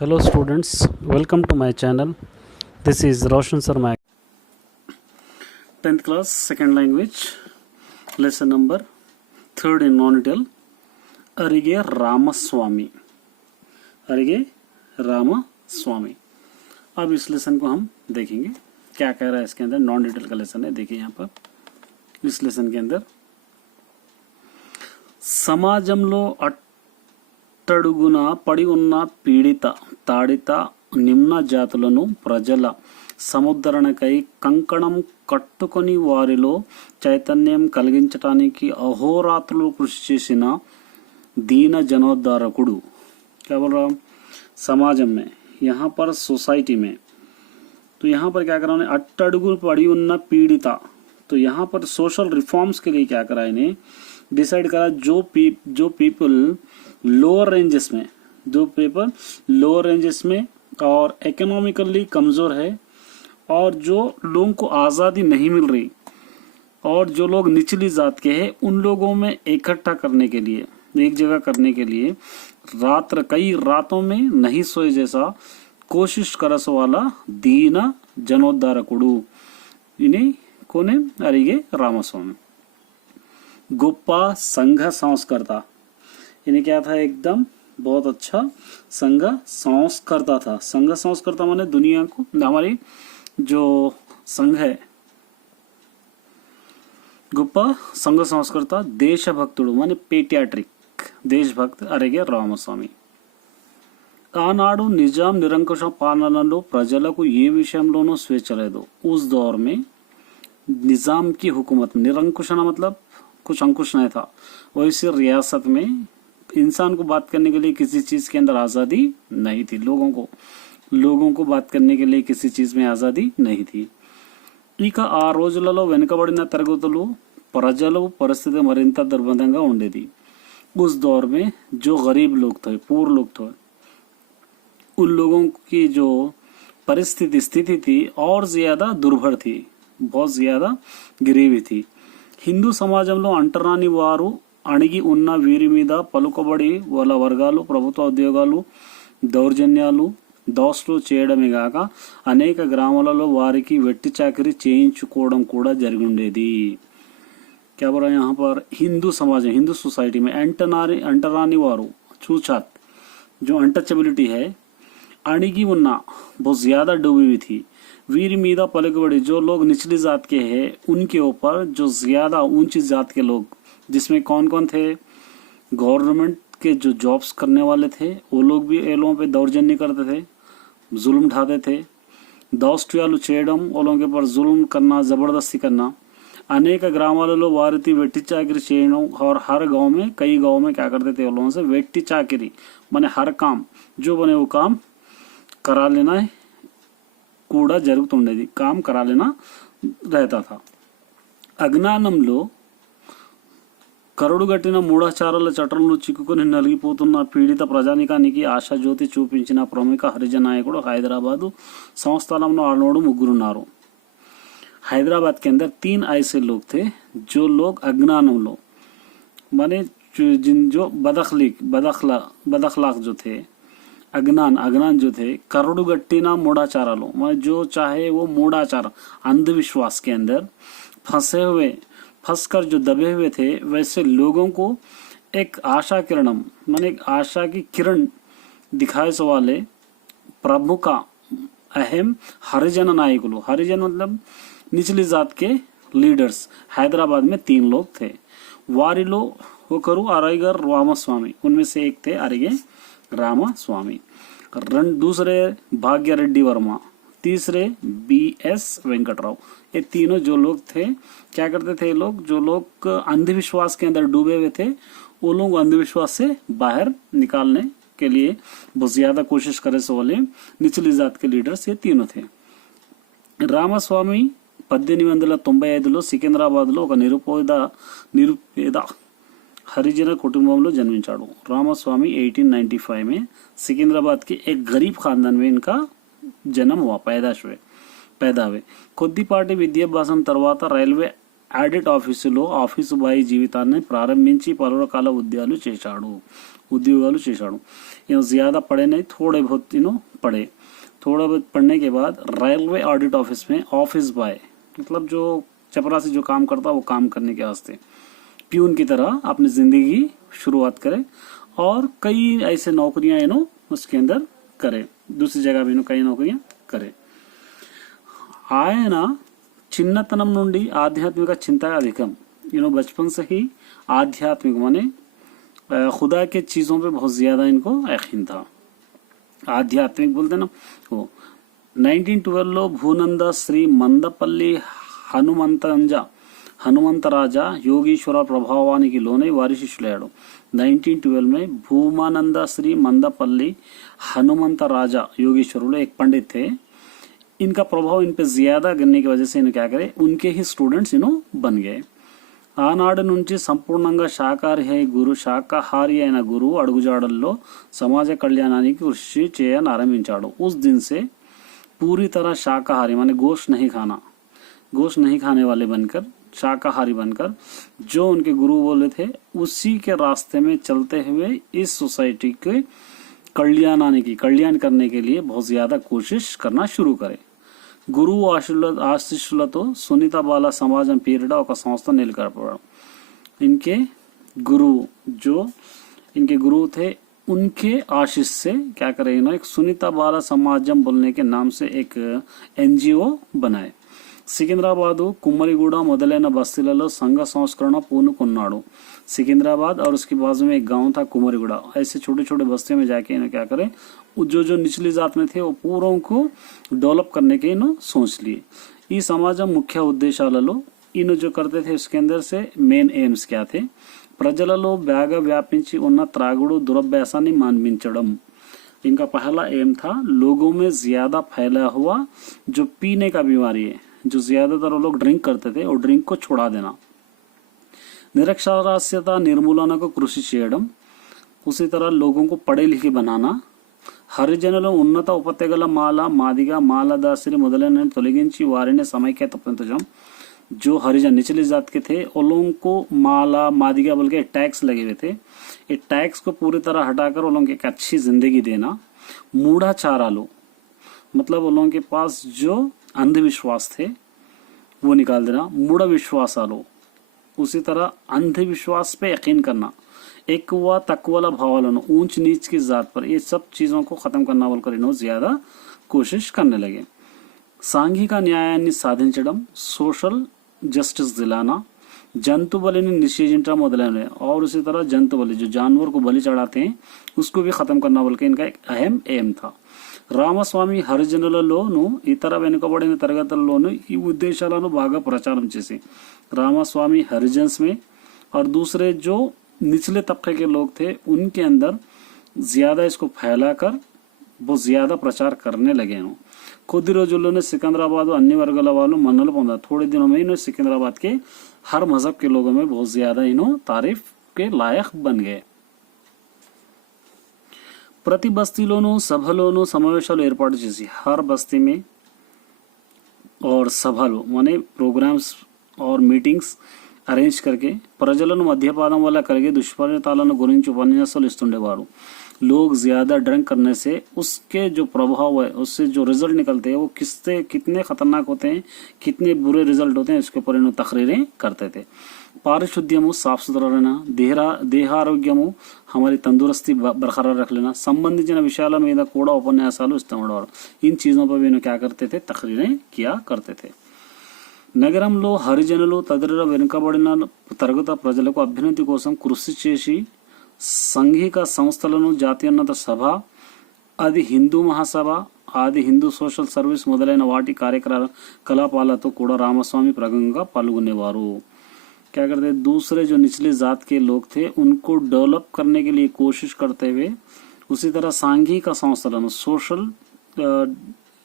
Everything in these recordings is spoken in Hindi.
Hello students, welcome to my channel. This is Roshan Sharma. 10th class, second language, lesson number 3rd in non-detail. अरिगे Ramaswamy, अरिगे Ramaswamy. अब इस लेसन को हम देखेंगे क्या कह रहा है इसके अंदर. नॉन डिटेल का लेसन है. देखिए यहाँ पर इस लेसन के अंदर సమాజంలో అట్టడుగున పడి ఉన్న పీడిత తాడిత నిమ్న జాతులను ప్రజల సముద్ధరణకై కంకణం కట్టుకొని వారిలో చైతన్యం కలిగించడానికి అహోరాత్రులు కృషి చేసిన दीन जनोद्धारकुడు. क्या बोल रहा हूँ? समाजम में, यहाँ पर सोसाइटी में. तो यहाँ पर क्या करा उन्हें? अट्टडुगु पड़ी उन्ना पीड़िता. तो यहाँ पर सोशल रिफॉर्म्स के लिए क्या करा इन्हें डिसाइड करा. जो पीपल लोअर रेंजेस में, जो पीपल लोअर रेंजेस में और इकोनॉमिकली कमजोर है और जो लोगों को आज़ादी नहीं मिल रही और जो लोग निचली जात के हैं उन लोगों में इकट्ठा करने के लिए, एक जगह करने के लिए कई रातों में नहीं सोए जैसा कोशिश करस वाला दीन जनोद्धारकुడు. इन्हें कोने अरिगे रामस्वामी. गोप्पा संघ संस्कर्ता. इन्हें क्या था? एकदम बहुत अच्छा संघ संस्कर्ता था. संघ संस्कर्ता माने दुनिया को, हमारी जो संघ है गोप्पा संघ संस्कर्ता. देशभक्तुడు माने पेट्रियाटिक, దేశభక్త్ అరిగే రామస్వామి. ఆనాడు నిజాం నిరంకుశ పాలనలో ప్రజలకు ఏ విషయంలోనూ స్వేచ్ఛ లేదు. उस दौर में निजाम की हुकूमत, निरंकुश मतलब कुछ अंकुश नहीं था, वैसे रियासत में इंसान को बात करने के लिए किसी चीज के अंदर आज़ादी नहीं थी. लोगों को बात करने के लिए किसी चीज में आज़ादी नहीं थी. ఇక ఆ రోజులలో వెనుకబడిన తరగతులు ప్రజల పరిస్థితి మరింత దుర్భరంగా ఉండేది. उस दौर में जो गरीब लोग थे, पूर लोग थे, उन लोगों की जो स्थिति थी और ज्यादा दुर्भर थी, बहुत ज्यादा गरीबी थी. హిందూ సమాజంలో అంటరాని వారు అణిగి ఉన్న వీరి మీద పలుకబడి వాళ్ళ వర్గాలు ప్రభుత్వ ఉద్యోగాలు దౌర్జన్యాలు దోస్తులు చేయడమే కాక అనేక గ్రామాలలో వారికి వెట్టి చాకరీ చేయించుకోవడం కూడా జరిగి ఉండేది. क्या बोल रहा है यहाँ पर? हिंदू समाज है, हिंदू सोसाइटी में अंटरानी वारू छूछात, जो अनटचेबिलिटी है, अणिगी उन्ना बहुत ज्यादा डूबी हुई थी. वीर मीदा पलकबड़ी, जो लोग निचली जात के हैं उनके ऊपर जो ज्यादा ऊंची जात के लोग, जिसमें कौन कौन थे? गवर्नमेंट के जो जॉब्स करने वाले थे वो लोग भी ये लोगों पे दौर्जन्य करते थे, जुल्म ढाते थे. దౌష్ట్యాలు చేయడం, वो लोगों के ऊपर जुल्म करना, जबरदस्ती करना. अनेक ग्रामाలలో వారితో వెట్టి చాకరీ చేయడం. और हर गांव में, कई गांव में क्या करते थे वो लोगों से? वेट्टी चाकरी माने हर काम जो बने वो काम करा लेना కూడా జరుగుతుండేది, काम करा लेना रहता था. అజ్ఞానంలో కరుడుగట్టిన మూఢాచారాల చట్టంలో చిక్కుకొని నలిగిపోతున్న పీడిత ప్రజానికానికి ఆశాజ్యోతి చూపించిన ప్రముఖ హరిజన నాయకుడు హైదరాబాదు సంస్థానంలో ఆడనోడు ముగ్గురున్నారు. हैदराबाद के अंदर 3 ऐसे लोग थे जो लोग अज्ञानम लो माने जो बदखलाक जो थे, अज्ञान जो थे, करोड़गट्टीना मूढ़ाचारा लो माने जो चाहे वो मूढ़ाचार अंधविश्वास के अंदर फंसकर जो दबे हुए थे, वैसे लोगों को एक आशा किरणम माने एक आशा की किरण दिखाए वाले प्रमुख अहम हरिजन नायकुలు. हरिजन मतलब निचली जात के लीडर्स. हैदराबाद में 3 लोग थे. वारिलो ఒకరు अरिगे रामस्वामी, उनमें से एक थे अरिगे रामस्वामी. दूसरे भाग्य रेड्डी वर्मा, तीसरे BS वेंकटराव. ये तीनों जो लोग थे क्या करते थे? जो लोग अंधविश्वास के अंदर डूबे हुए थे, वो लोग अंधविश्वास से बाहर निकालने के लिए बहुत ज्यादा कोशिश करे से वाले निचली जात के लीडर्स ये तीनों थे. రామస్వామి 1895లో సికింద్రాబాద్లో ఒక నిరుపేద हरिजन कुटुंबంలో जन्मिंचाడు. रामस्वामी 1895 में सिकंदराबाद के एक गरीब खानदान में इनका जन्म हुआ, पैदा हुए. కొద్దిపాటి విద్యాభ్యాసం తర్వాత రైల్వే ఆడిట్ ఆఫీసులో ఆఫీసు బాయ్ జీవితాన్ని ప్రారంభించి పలురకాల उद्योगाలు చేశాడు యూనో ज़्यादा पढ़े नहीं, थोड़े बहुत पढ़े। थोड़ा बहुत पढ़ने के बाद रेलवे ऑडिट ऑफिस में ऑफिस बॉय, मतलब जो चपरासी जो काम करता वो काम करने के वास्ते प्यून की तरह अपनी ज़िंदगी शुरुआत करे और कई ऐसे नौकरियां उसके अंदर करे, दूसरी जगह भी कई नौकरियां करे। ఆయన చిన్నతనం నుండి ఆధ్యాత్మిక చింత అధికం, बचपन से ही आध्यात्मिक माने खुदा के चीज़ों पे बहुत ज़्यादा इनको यकीन था। आध्यात्मिक बोलते ना वो 1912 भूनंद श्री मंदपल्ली హనుమంతరాజా యోగీశ్వర ప్రభావానికి లోనే వారి శిష్యులయ్యాడు। 1912 में भूमानंद श्री मंदपल्ली हनुमंतराजा योगेश्वर एक पंडित थे, इनका प्रभाव इन पे ज्यादा गिरने की वजह से इन्हें क्या करे, उनके ही स्टूडेंट्स बन गए। ఆనాడు నుంచి సంపూర్ణంగా శాకాహారి అయిన గురువు అడుగుజాడల్లో సమాజ కళ్యాణానికి కృషి చేయని ఆరంభించాడు। उस दिन से पूरी तरह शाकाहारी माने गोश्त नहीं खाने वाले बनकर, शाकाहारी बनकर जो उनके गुरु बोले थे उसी के रास्ते में चलते हुए इस सोसाइटी के कल्याण करने के लिए बहुत ज्यादा कोशिश करना शुरू करे। గురువు ఆశీస్సులతో సునీత బాల సమాజం పేరిట ఒక సంస్థ నెలకొల్పాడు। इनके गुरु थे, उनके आशीष से क्या करे, एक सुनीता बाला समाजम बोलने के नाम से एक एनजीओ बनाए। सिकंदराबाद कुम्मरीगूड़ మొదలైన బస్తీలలో संघ संस्करण పూనుకున్నాడు। सिकंदराबाद और उसके बाजू में एक गांव था कुम्मरीगूड़, ऐसे छोटे छोटे बस्तियों में जाके इन्हें क्या करे, जो निचली जात में थे वो पूरों को डेवलप करने के सोच लिए। ये समाज मुख्य उद्देश्याలలో इन जो करते थे उसके अंदर से मेन एम्स क्या थे, ప్రజలలో బాగా వ్యాపించి ఉన్న త్రాగుడు దురభ్యాసాన్ని మాన్పించడం। इनका पहला एम था लोगों में ज्यादा फैला हुआ जो पीने का बीमारी है, जो ज्यादातर लोग ड्रिंक करते थे और ड्रिंक को छुड़ा देना। निरक्षरास्यता निर्मूलन को कृषि చేయడం, उसी तरह लोगों को पढ़े लिखे बनाना। హరిజనులు ఉన్నత ఉపతెగల మాల మాదిగ మాలదాసిరి మొదలైన తొలగించి వారిని సమైక్యత పెంచడం। जो हरिजन निचली जात के थे उन लोगों को माला मादिगा बोल के टैक्स लगे हुए थे, ये टैक्स को पूरी तरह हटाकर उन लोगों को एक अच्छी जिंदगी देना। मूढ़ाचारालु मतलब उन लोगों के पास जो अंधविश्वास थे वो निकाल देना। मूढ़ विश्वासालु उसी तरह अंधविश्वास पे यकीन करना। एक हुआ तकवाला भावाలను ऊंच नीच की जात पर, ये सब चीजों को खत्म करना बोलकर इन्होंने ज्यादा कोशिश करने लगे। సాంఘిక న్యాయాన్ని సాధించడం, सोशल जस्टिस दिलाना, जंतु बलि निषेधिंचడం మొదలైనవి। और उसी तरह जंतु बलि जो जानवर को बलि चढ़ाते हैं उसको भी खत्म करना बोल के इनका एक अहम एम था। రామస్వామి హరిజనులలోను ఇతర వెనుకబడిన తరగతుల్లోను ఈ ఉద్దేశాలను బాగా ప్రచారం చేసి, రామస్వామి हरिजन्स में और दूसरे जो निचले तबके के लोग थे उनके अंदर ज्यादा इसको फैलाकर बहुत ज्यादा प्रचार करने लगे। కొద్ది రోజుల్లోనే सिकंदराबाद अन्य वर्गाల వాళ్ళు మన్నలు పొందారు। थोड़े दिनों में इन्होंने सिकंदराबाद के हर मजहब के लोगों में बहुत ज्यादा इन्हों तारीफ के लायक बन गए। ప్రతి బస్తీలోనూ సభలోనూ సమావేశాలు ఏర్పాటు చేసి, हर बस्ती में और సభలు माने प्रोग्राम्स और मीटिंग्स అరేంజ్ करके ప్రజలను మద్యపానం వల్ల కలిగే దుష్ఫలితాలను గురించి ఉపన్యాసాలు ఇస్తుండేవారు। लोग ज्यादा ड्रिंक करने से उसके जो प्रभाव है, उससे जो रिजल्ट निकलते हैं वो कितने खतरनाक होते हैं, कितने बुरे रिजल्ट होते हैं, इसके ऊपर इन्होंने तकरीरें करते थे। पारिशुद्ध्यमु साफ सुथरा रहना, देहारोग्यमु हमारी तंदुरुस्ती बरकरार रख लेना संबंधिंచిన విషయాల మీద కూడా ఉపన్యాసాలు ఇస్తుండేవారు। इन चीजों पर भी इन्होंने क्या करते थे, तकरीरें किया करते थे। నగరంలో హరిజనులు తదితర వెనుకబడిన తరగతి ప్రజలకు అభ్యున్నతి కోసం కృషి చేసి సంఘిక సంస్థలను జాతీయోన్నత సభ, ఆది హిందూ మహాసభ, ఆది హిందూ సోషల్ సర్వీస్ మొదలైన వాటి కార్యకలాపాలతో కూడా రామస్వామి ప్రగంగా పాల్గొనేవారు। क्या करते, दूसरे जो निचले जात के लोग थे उनको डेवलप करने के लिए कोशिश करते हुए, उसी तरह सांघिक संस्थలను सोशल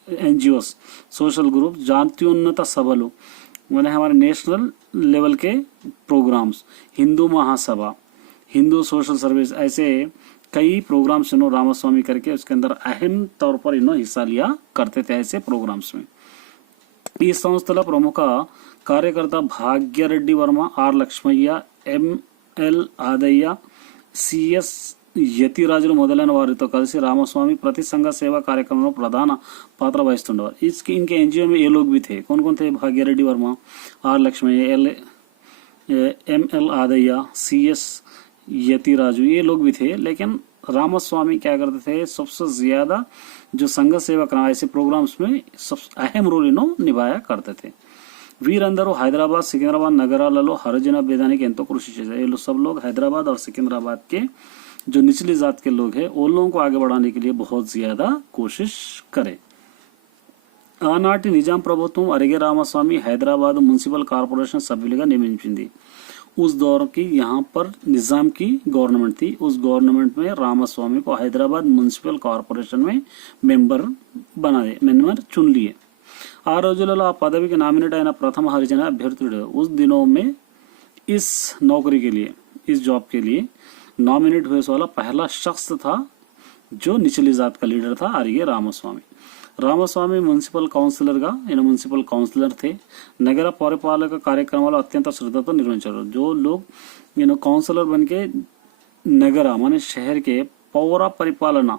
एनजीओस, सोशल ग्रुप, जातीयोन्नत सभలు मैंने हमारे नेशनल लेवल के programmes, Hindu Mahasabha, Hindu social service, ऐसे कई प्रोग्राम्स इन्होंने रामस्वामी करके उसके अंदर अहम तौर पर इन्होंने हिस्सा लिया करते थे ऐसे प्रोग्राम्स में। ఈ సంస్థల ప్రముఖ కార్యకర్త Bhagya Reddy Varma, R Lakshmayya, ML Adayya, CS Yathirajulu మొదలైన వారితో కలిసి రాमस्वामी प्रति संघ सेवा कार्यक्रम में प्रधान पात्र वहिస్తుండేవారు। इसके इनके एनजीओ में ये लोग भी थे। कौन कौन थे? भाग्यरेड्डी वर्मा, आर लक्ष्मయ్య, एमएल आदయ్య, सीएस यतिराजू, ये लोग भी थे। लेकिन रामस्वामी क्या करते थे? सबसे ज्यादा जो संघ सेवा करना ऐसे प्रोग्राम्स में सबसे अहम रोल इन्होंने निभाया करते थे। వీరందరూ హైదరాబాద్, సికింద్రాబాద్ నగరాలలో హరిజన భేదానికి ఎంతో కృషి చేశారు। ये सब लोग हैदराबाद और सिकंदराबाद के जो निचली जात के लोग हैं उन लोगों को आगे बढ़ाने के लिए बहुत ज्यादा कोशिश करे। ఆనాటి నిజాం ప్రభుత్వం అరిగే రామస్వామి హైదరాబాద్ మున్సిపల్ కార్పొరేషన్ సభ్యులుగా నియమించింది। उस दौर की यहाँ पर निजाम की गवर्नमेंट थी। उस गवर्नमेंट में रामस्वामी को हैदराबाद म्युनिसिपल కార్పొరేషన్ में मेंबर चुन लिए। ఆ రోజులలో ఆ పదవికి నామినేట్ అయిన ప్రథమ హరిజన అభ్యర్థుడు उस दिनों में इस नौकरी के लिए, इस जॉब के लिए नॉमिनेट हुए वाला पहला शख्स था जो निचली जात का लीडर था आरिगे रामस्वामी। రామస్వామి మున్సిపల్ కౌన్సిలర్ గా ఈయన మున్సిపల్ కౌన్సిలర్ थे। నగర పరిపాలక కార్యక్రమాలు అత్యంత శ్రద్ధతో నిర్వహించారు। जो लोग काउंसलर बन के नगर माने शहर के पौर परिपालना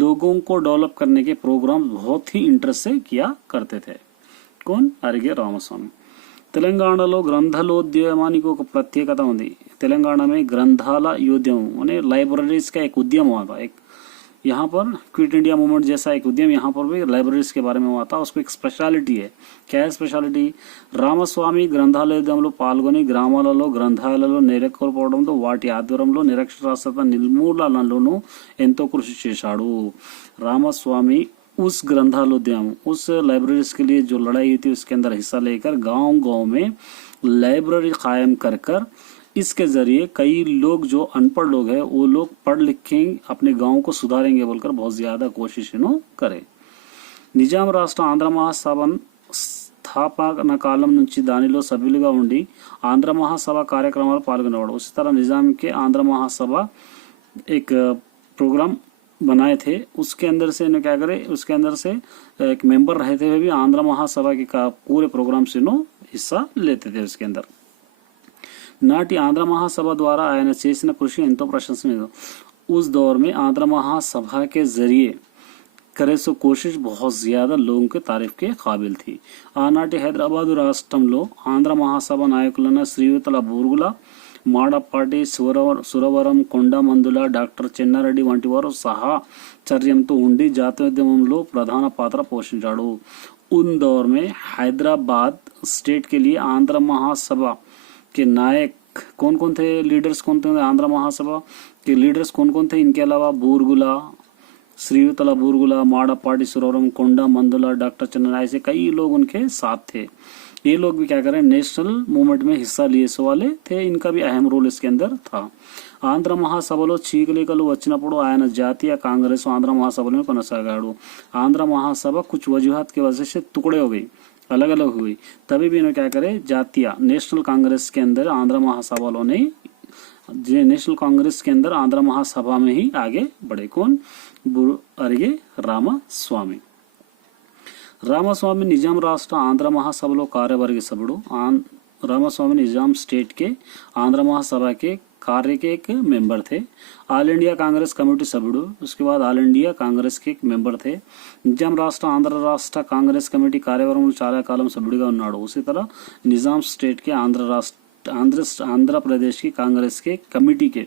लोगों को डेवलप करने के प्रोग्राम बहुत ही इंटरेस्ट से किया करते थे। कौन? అరిగే రామస్వామి। తెలంగాణలో గ్రంథాలోద్యమానికి ఒక ప్రత్యేకత ఉంది। తెలంగాణ में ग्रंथालय योद्यम माने लाइब्रेरीज का एक उद्यम हुआ था। एक यहाँ पर क्विट इंडिया मूवमेंट जैसा एक उद्यम यहाँ पर भी लाइब्रेरीज के बारे में हुआ था। उसको एक स्पेशलिटी है। क्या है स्पेशलिटी? రామస్వామి గ్రంథాలయోద్యమంలో పాల్గొని గ్రామాలలో గ్రంథాలయాలలో నెలకొల్పడంతో వాటి ఆధ్వర్యంలో నిరక్షరాస్యత నిర్మూలనలోనూ ఎంతో కృషి చేశాడు। రామస్వామి उस ग्रंथालयोद्यम, उस लाइब्रेरीज के लिए जो लड़ाई हुई थी उसके अंदर हिस्सा लेकर गांव-गांव में लाइब्रेरी कायम कर इसके जरिए कई लोग जो अनपढ़ लोग हैं वो लोग पढ़ लिख के अपने गांव को सुधारेंगे बोलकर बहुत ज्यादा कोशिश करे। నిజాం రాష్ట్ర ఆంధ్ర మహాసభ స్థాపన కాలం నుంచి దానిలో సభ్యులుగా ఉండి ఆంధ్ర మహాసభ కార్యక్రమాలు పాల్గొనేవాడు। उसी तरह निजाम के आंध्र महासभा एक प्रोग्राम बनाए थे। उसके अंदर से इन्होंने क्या करे, उसके अंदर से एक मेंबर रहते हुए भी आंध्र महासभा के पूरे प्रोग्राम से हिस्सा लेते थे। उसके अंदर నాటి ఆంధ్ర మహాసభ ద్వారా ఆయన చేసిన కృషి ఎంతో ప్రశంసనీయం। उस दौर में आंध्र महासभा के जरिए करे सो कोशिश बहुत ज्यादा लोगों के तारीफ के काबिल थी। ఆనాటి హైదరాబాద్ రాష్ట్రంలో ఆంధ్ర మహాసభ నాయకులైన శ్రీయుతుల బూర్గుల, మాడపాటి, సురవరం, కొండమందుల, డాక్టర్ చెన్నారెడ్డి వంటి వారు సహచర్యంతో ఉండి జాతీయోద్యమంలో ప్రధాన పాత్ర పోషించాడు। उन दौर में हैदराबाद स्टेट के लिए आंध्र महासभा के नायक कौन कौन थे? लीडर्स कौन थे? आंध्र महासभा के लीडर्स कौन कौन थे? इनके अलावा बूरगुला, श्रीयुतला बूरगुला, माड़ापाटी, सुरवरम, कोंडा मंदुला, डॉक्टर चन्ना, ऐसे कई लोग उनके साथ थे। ये लोग भी क्या करें, नेशनल मूवमेंट में हिस्सा लिए वाले थे। इनका भी अहम रोल इसके अंदर था। ఆంధ్ర మహాసభలో చీకలికలు వచ్చినప్పుడు ఆయన జాతీయ కాంగ్రెస్ ఆంధ్ర మహాసభలో కొనసాగాడు। ఆంధ్ర మహాసభ कुछ वजूहात की वजह से टुकड़े हो गई, अलग अलग हुई। तभी भी इन्होंने क्या करे, जातीय नेशनल कांग्रेस के अंदर आंध्र महासभा ने नेशनल कांग्रेस के अंदर आंध्र महासभा में ही आगे बढ़े। कौन? అరిగే రామస్వామి। రామస్వామి నిజాం రాష్ట్ర ఆంధ్ర మహాసభలో కార్యవర్గ సభ్యుడు। రామస్వామి निजाम स्टेट के आंध्र महासभा के कार्य के एक मेंबर थे। ऑल इंडिया कांग्रेस कमेटी सभ्युడు। उसके बाद ऑल इंडिया कांग्रेस के एक मेंबर थे। నిజాం రాష్ట్ర ఆంధ్ర రాష్ట్ర కాంగ్రెస్ కమిటీ కార్యవర్గంలో చాలా కాలం సభ్యుడిగా ఉన్నాడు। उसी तरह निजाम स्टेट के आंध्र प्रदेश की कांग्रेस के कमेटी के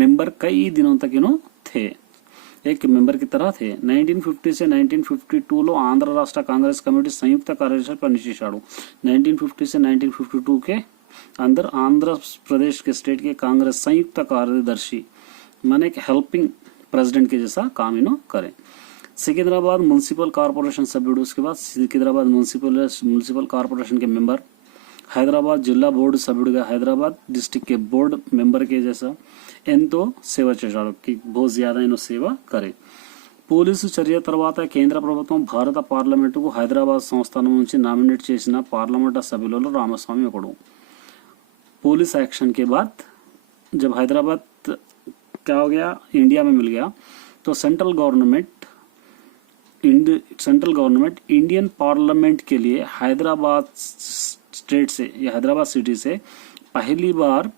मेंबर कई दिनों तक थे, एक मेंबर की तरह थे। 1950 से 1952 లో ఆంధ్ర రాష్ట్ర కాంగ్రెస్ కమిటీ సంయుక్త కార్యదర్శిగా పనిచేశాడు। 1950 से 1952 के अंदर आंध्र प्रदेश के स्टेट के कांग्रेस संयुक्त कार्यदर्शी माने हेल्पिंग प्रेसिडेंट के जैसा काम करें। सिकंदराबाद म्युनिसिपल कॉर्पोरेशन सभ्युడు। उसके बाद सिकंदराबाद म्युनिसिपल कॉर्पोरेशन के मेंबर, हैदराबाद जिला बोर्ड सभ्युడుగా, हैदराबाद डिस्ट्रिक्ट के बोर्ड मेंबर के जैसा ఎంతో సేవ చేశాడు कि बहुत ज्यादा సేవ करे। పోలీసు చర్య తర్వాత కేంద్ర ప్రభుత్వం భారత పార్లమెంటుకు హైదరాబాద్ సంస్థానం నుంచి నామినేట్ చేసిన పార్లమెంట్ సభ్యులలో రామస్వామి ఒకడు। पुलिस एक्शन के बाद जब हैदराबाद क्या हो गया, इंडिया में मिल गया, तो सेंट्रल गवर्नमेंट इंडियन पार्लियामेंट के लिए हैदराबाद स्टेट से या हैदराबाद सिटी से पहली बार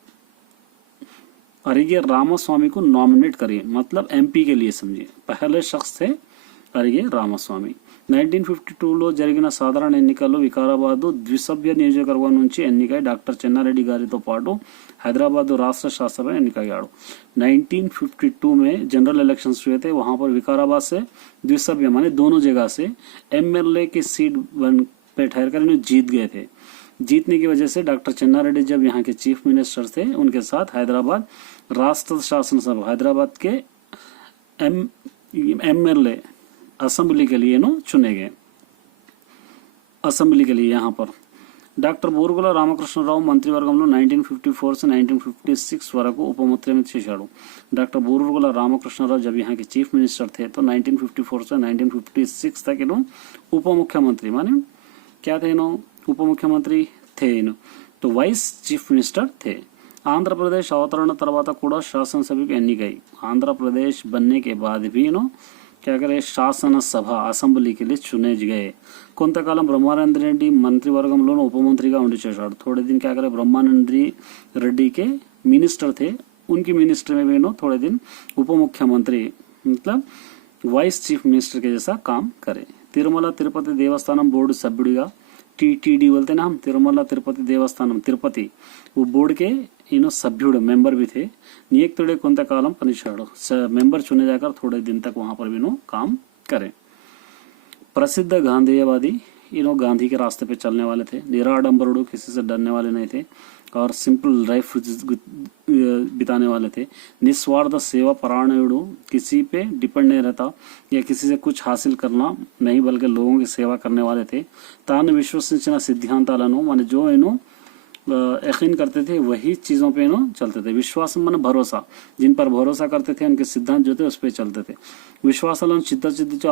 अरिगे रामास्वामी को नॉमिनेट करिए, मतलब एमपी के लिए समझिए, पहले शख्स थे अरिगे రామస్వామి. 1952లో జరిగిన సాధారణ ఎన్నికల్లో వికారాబాద్ ద్విసభ్య నియోజకవర్గం నుంచి ఎన్నికై డాక్టర్ చెన్నారెడ్డి గారితో పాటు हैदराबाद राष्ट्र शासक ఎన్నికయ్యాడు. 1952 में जनरल इलेक्शंस हुए थे, वहां पर विकाराबाद से द्विसभ्य माने दोनों जगह से एमएलए की सीट पे ठहर कर इन्हें जीत गए थे. जीतने की वजह से डॉक्टर चन्नारेड्डी जब यहाँ के चीफ मिनिस्टर थे, उनके साथ हैदराबाद राष्ट्र शासन सभा हैदराबाद के एमएलए असेंबली के लिए चुने गए. असेंबली के लिए यहाँ पर డాక్టర్ బూరుగుల రామకృష్ణరావు మంత్రివర్గంలో 1954 से 1956 వరకు ఉప ముఖ్యమంత్రి చేశాడు. డాక్టర్ బూరుగుల రామకృష్ణరావు जब यहाँ के चीफ मिनिस्टर थे तो 1954 से 1956 तक इन्हों उप मुख्यमंत्री माने क्या थे, इन्हों उप मुख्यमंत्री थे, इन्हों तो वाइस चीफ मिनिस्टर थे. ఆంధ్రప్రదేశ్ అవతరణ తర్వాత కూడా శాసనసభకు ఎన్నికై ఆంధ్రప్రదేశ్ बनने के बाद भी इन्हों क्या करे शासन सभा असेंबली के लिए चुने गए. కొంతకాలం బ్రహ్మానంద రెడ్డి మంత్రివర్గంలోనూ ఉప మంత్రిగా ఉండి చేశాడు. थोड़े दिन क्या करे ब्रह्मानंद रेड्डी के मिनिस्टर थे, उनकी मिनिस्टर में भी थोड़े दिन उप मुख्यमंत्री मतलब वाइस चीफ मिनिस्टर के जैसा काम करे. तिरुमला तिरुपति देवस्थानम बोर्ड सभ्युడిగా टीटीडी बोलते ना हम, तिरुमला तिरुपति देवस्थानम तिरुपति वो बोर्ड के सभ्युడు मेंबर भी थे. नियुक्तुडे కొంతకాలం పనిచేశాడు, मेंबर चुने जाकर थोड़े दिन तक वहां पर भी काम करे. प्रसिद्ध गांधीवादी, इन्हों गांधी के रास्ते पे चलने वाले थे. निराडंबरुడు, किसी से डरने वाले नहीं थे और सिंपल लाइफ बिताने वाले थे. निस्वार्थ सेवा परायणुడు, किसी पे डिपेंड नहीं रहता या किसी से कुछ हासिल करना नहीं बल्कि लोगों की सेवा करने वाले थे. తాను విశ్వసించిన సిద్ధాంతాలను మన जो इन्हों यकीन करते थे वही चीज़ों पे इन्हों चलते थे. विश्वास मन भरोसा, जिन पर भरोसा करते थे उनके सिद्धांत जो थे उस पर चलते थे. विश्वासाలను చిత్తచిత్తుతో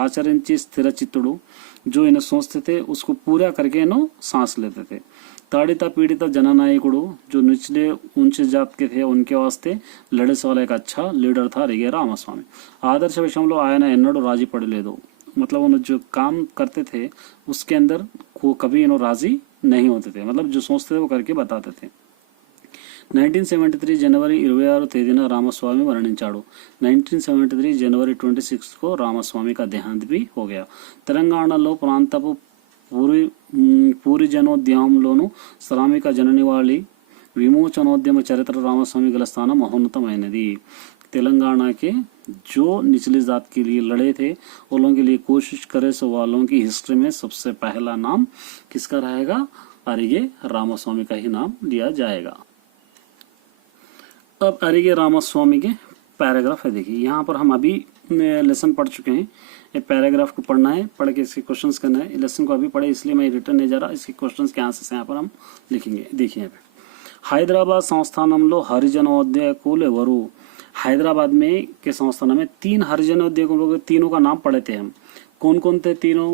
ఆచరించి స్థిర చిత్తుడు, जो इन्हें सोचते थे उसको पूरा करके इन्हों सांस लेते थे. ताड़ित पीड़ित जननायकुడు, जो निचले ऊंचे जात के थे उनके वास्ते लड़े वाला एक अच्छा लीडर था अरिगे రామస్వామి. आदर्श విషయంలో ఆయన ఎన్నడూ రాజీ పడలేదు, मतलब उन्होंने जो काम करते थे उसके अंदर वो कभी इन्हों राजी नहीं होते थे, मतलब जो सोचते थे वो करके बताते थे. 1973 जनवरी 26 తేదీన रामस्वामी मरणించాడు. 1973 जनवरी 26 को रामस्वामी का देहांत भी हो गया. తెలంగాణలో ప్రాంతపు పూరి జనోద్యమంలోను శ్రామిక జననివాళి విమోచనోద్యమ చరిత్ర రామస్వామి గల స్థానం మహోన్నతమైనది. तेलंगाना के जो निचली जात के लिए लड़े थे उन लोगों के लिए कोशिश करे सो वालों की हिस्ट्री में सबसे पहला नाम किसका रहेगा, अरिगे रामास्वामी का ही नाम लिया जाएगा. अब अरिगे रामास्वामी के पैराग्राफ है, देखिए यहाँ पर हम अभी लेसन पढ़ चुके हैं. ये पैराग्राफ को पढ़ना है, पढ़ के इसके क्वेश्चंस करना है. लेसन को अभी पढ़े इसलिए मैं रिटर्न नहीं जा रहा, इसके क्वेश्चंस के आंसर्स यहाँ पर हम लिखेंगे. देखिए यहाँ पे హైదరాబాద్ సంస్థానంలో హరిజనోద్యకులు हैदराबाद में के संस्थान में 3 हरिजनोद्यकुलों के तीनों का नाम पढ़े थे हम. कौन कौन थे तीनों?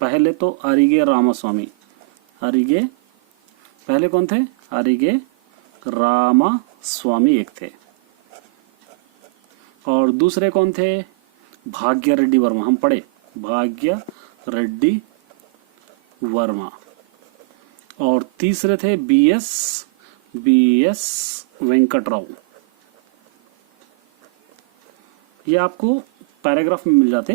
पहले तो अरिगे रामास्वामी, अरिगे पहले कौन थे? अरिगे रामास्वामी एक थे, और दूसरे कौन थे? भाग्य रेड्डी वर्मा, हम पढ़े भाग्य रेड्डी वर्मा. और तीसरे थे बीएस वेंकटराव. ये आपको पैराग्राफ में मिल जाते.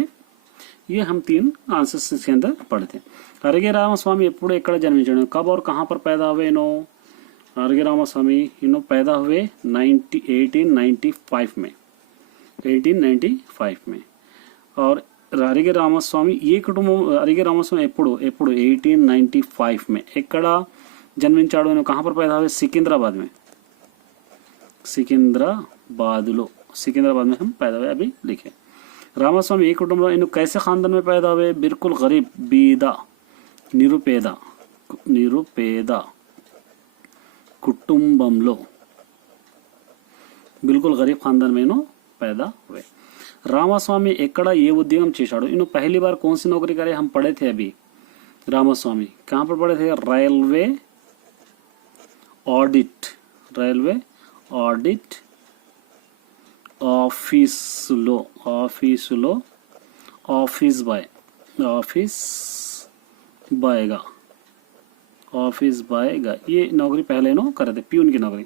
ये हम 3 आंसर्स इसके अंदर पढ़े थे. अरिगे रामास्वामी ఎప్పుడు ఎక్కడ జన్మించాడు, कब और कहां पर पैदा हुए इन्हों? अरिगे रामास्वामी इन्हों पैदा हुए 1895 में, 1895 में. और అరిగే రామస్వామి ఈ కుటుంబం అరిగే రామస్వామి ఎప్పుడు 1895 में ఎక్కడ జన్మించాడు, कहां पर पैदा हुए? सिकंदराबाद में, सिकंदराबाद में हम पैदा हुए, अभी लिखे. रामास्वामी एक कुटुंब इन कैसे खानदान में पैदा हुए? बिल्कुल गरीब बीदा निरुपेद कुटुंबंलो, बिल्कुल गरीब खानदान में इन्हों पैदा हुए. रामास्वामी ఎక్కడ ఏ ఉద్యోగం చేశాడు? इन्हों पहली बार कौन सी नौकरी करे? हम पढ़े थे अभी. रामास्वामी कहाँ पर पढ़े थे? रेलवे ऑडिट ऑफिस बॉयगा ऑफिस बाय गा, ये नौकरी पहले नो करे थे, प्यून की नौकरी।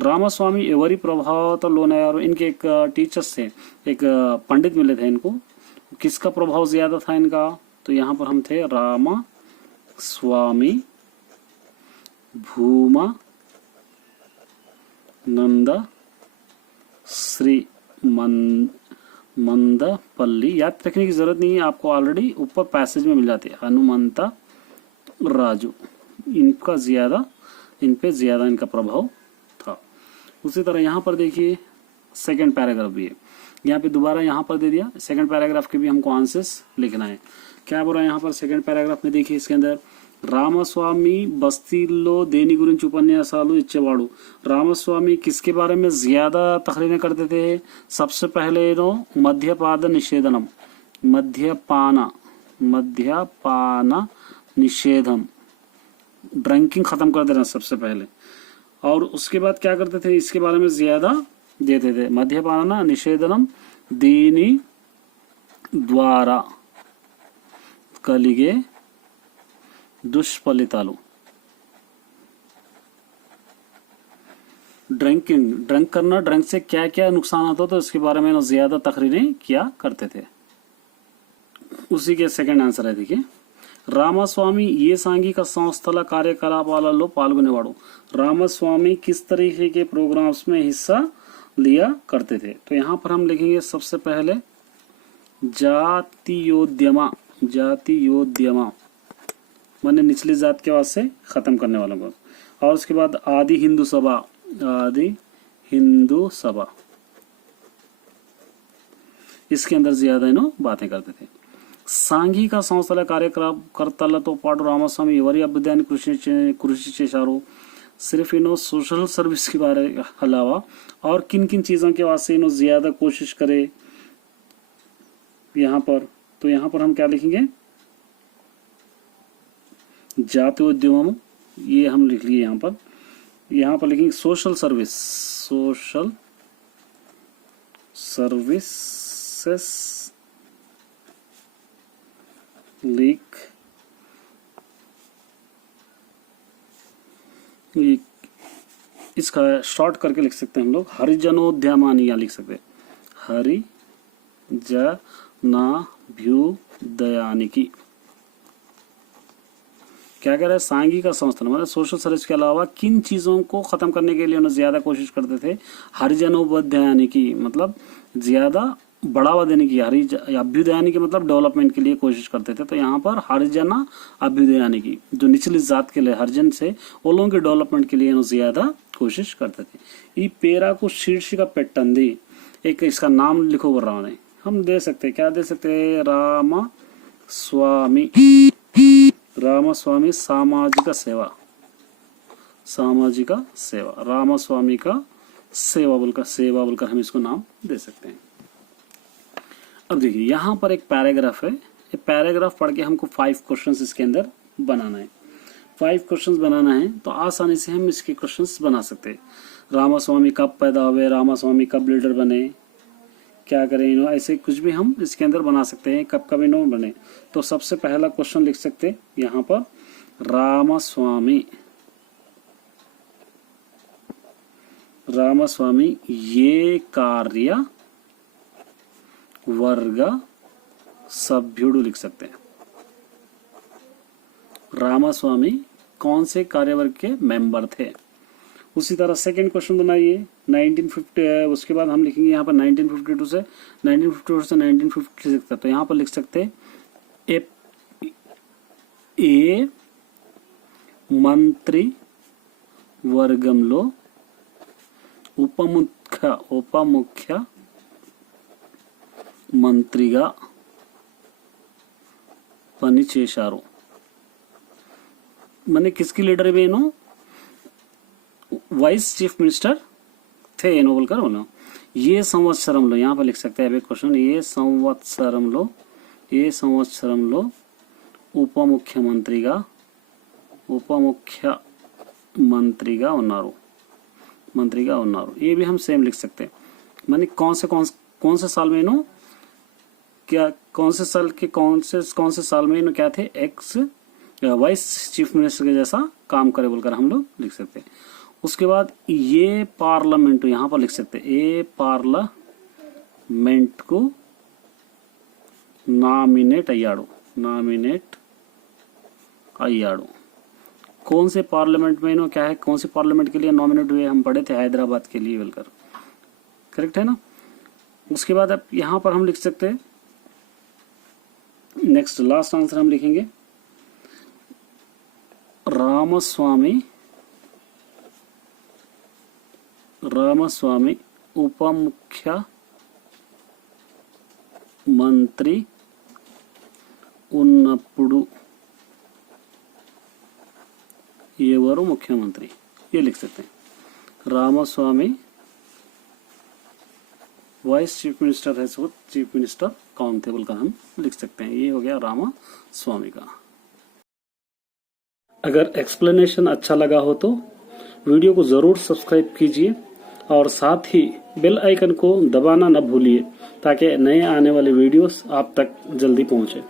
रामास्वामी एवरी प्रभाव तो लोन यार, इनके एक टीचर्स थे, एक पंडित मिले थे इनको, किसका प्रभाव ज्यादा था इनका, तो यहाँ पर हम थे रामा स्वामी भूमा नंदा श्री मंदपल्ली, याद रखने की जरूरत नहीं है आपको, ऑलरेडी ऊपर पैसेज में मिल जाती है। हनुमंता राजू, इनका ज्यादा, इन पे ज्यादा इनका प्रभाव था। उसी तरह यहाँ पर देखिए सेकंड पैराग्राफ भी है, यहाँ पे दोबारा यहाँ पर दे दिया, सेकंड पैराग्राफ के भी हमको आंसर्स लिखना है। क्या बोल रहा है यहाँ पर सेकंड पैराग्राफ में, देखिए इसके अंदर రామస్వామి బస్తీల్లో దేని గురించి ఉపన్యాసాలు ఇచ్చేవాడు। रामस्वामी किसके बारे में ज्यादा तकरीरें करते थे, सबसे पहले नो मद्यपान निषेधनम, मद्यपान निषेधम, ड्रिंकिंग खत्म कर देना सबसे पहले, और उसके बाद क्या करते थे, इसके बारे में ज्यादा देते थे, मद्यपान निषेधनम దీని ద్వారా కలిగే दुष्फलितालु, ड्रिंक करना, ड्रिंक से क्या क्या नुकसान होता तो इसके बारे में ज्यादा तकरीरें किया करते थे। उसी के सेकंड आंसर है, देखिए రామస్వామి ఏ సాంఘిక సంస్థల కార్యకలాపాలలో పాల్గొనేవాడు। रामस्वामी किस तरीके के प्रोग्राम्स में हिस्सा लिया करते थे, तो यहाँ पर हम लिखेंगे सबसे पहले जातीयोद्यमा माने निचली जात के वास्ते खत्म करने वालों को, और उसके बाद आदि हिंदू सभा, इसके अंदर ज्यादा इनो बातें करते थे। సాంఘిక సంస్థల కార్యకర్తలతో పాటు రామస్వామి ఎవరి అభ్యుదయాన్ని కృషి చేశారు, सिर्फ इनो सोशल सर्विस के बारे अलावा और किन किन चीजों के वास्ते इनो ज्यादा कोशिश करे यहाँ पर, तो यहाँ पर हम क्या लिखेंगे, जातीयोद्यम, ये हम लिख लिए यहाँ पर लिखेंगे सोशल सर्विसेस लिख, इसका शॉर्ट करके लिख सकते हैं हम लोग, हरिजनोद्यमानी, या लिख सकते हैं हरिजनाभ्युदयानिकी। क्या कह रहा है, सांघिक संस्थान मतलब सोशल सर्विस के अलावा किन चीजों को खत्म करने के लिए उन्हें ज्यादा कोशिश करते थे, हरिजनोद्ययानिकी मतलब ज्यादा बढ़ावा देने की, अभ्युदयानी की मतलब डेवलपमेंट के लिए कोशिश करते थे। तो यहाँ पर हरिजन अभ्युदयानी की, जो निचली जात के लिए हरिजन से वो लोगों के डेवलपमेंट के लिए ज्यादा कोशिश करते थे। ये पेरा को शीर्षिका पेट्टंदी, एक इसका नाम लिखो बोल रहा हूँ, हम दे सकते, क्या दे सकते हैं, रामस्वामी सामाजिक सेवा, रामस्वामी का सेवा बोलकर हम इसको नाम दे सकते हैं। अब देखिए यहाँ पर एक पैराग्राफ है, ये पैराग्राफ पढ़ के हमको 5 क्वेश्चंस इसके अंदर बनाना है। 5 क्वेश्चंस बनाना है तो आसानी से हम इसके क्वेश्चंस बना सकते हैं। रामास्वामी कब पैदा हुए, रामास्वामी कब लीडर बने, क्या करें, ऐसे कुछ भी हम इसके अंदर बना सकते हैं, कब कब इन्हों बने। तो सबसे पहला क्वेश्चन लिख सकते हैं यहाँ पर, रामास्वामी ये कार्य वर्ग सभ्युडु लिख सकते हैं। रामास्वामी कौन से कार्यवर्ग के मेंबर थे। उसी तरह सेकंड क्वेश्चन बनाइए, 1950, उसके बाद हम लिखेंगे यहाँ पर 1952 से 1956 तक। तो यहाँ पर लिख सकते हैं ఏ మంత్రి వర్గంలో ఉపముఖ్య మంత్రిగా పనిచేశారు। मैंने किसकी लीडर भी नो वाइस चीफ मिनिस्टर थे नो बोलकर बोलो। ये संवत्सरंलो यहाँ पर लिख सकते हैं क्वेश्चन, ये संवत्सरंलो ఉప ముఖ్యమంత్రిగా ఉన్నారు। ये भी हम सेम लिख सकते हैं। माने कौन से साल में नो क्या, कौन से साल में नो क्या थे, एक्स वाइस चीफ मिनिस्टर के जैसा काम करे बोलकर हम लोग लिख सकते हैं। उसके बाद ये पार्लियामेंट यहाँ पर लिख सकते हैं, ए पार्लियामेंट को नामिनेट अయ్యాడు। कौन से पार्लियामेंट में इन्हों क्या है, कौन से पार्लियामेंट के लिए नॉमिनेट हुए, हम पढ़े थे हैदराबाद के लिए बोलकर, करेक्ट है ना। उसके बाद अब यहाँ पर हम लिख सकते हैं, नेक्स्ट लास्ट आंसर हम लिखेंगे रामस्वामी ఉపముఖ్యమంత్రి ఉన్నప్పుడు ఎవరు मुख्यमंत्री, ये लिख सकते हैं। रामास्वामी वाइस चीफ मिनिस्टर है, सो चीफ मिनिस्टर कौन थे बोलकर हम लिख सकते हैं। ये हो गया रामास्वामी का। अगर एक्सप्लेनेशन अच्छा लगा हो तो वीडियो को जरूर सब्सक्राइब कीजिए और साथ ही बेल आइकन को दबाना न भूलिए ताकि नए आने वाले वीडियोस आप तक जल्दी पहुंचे।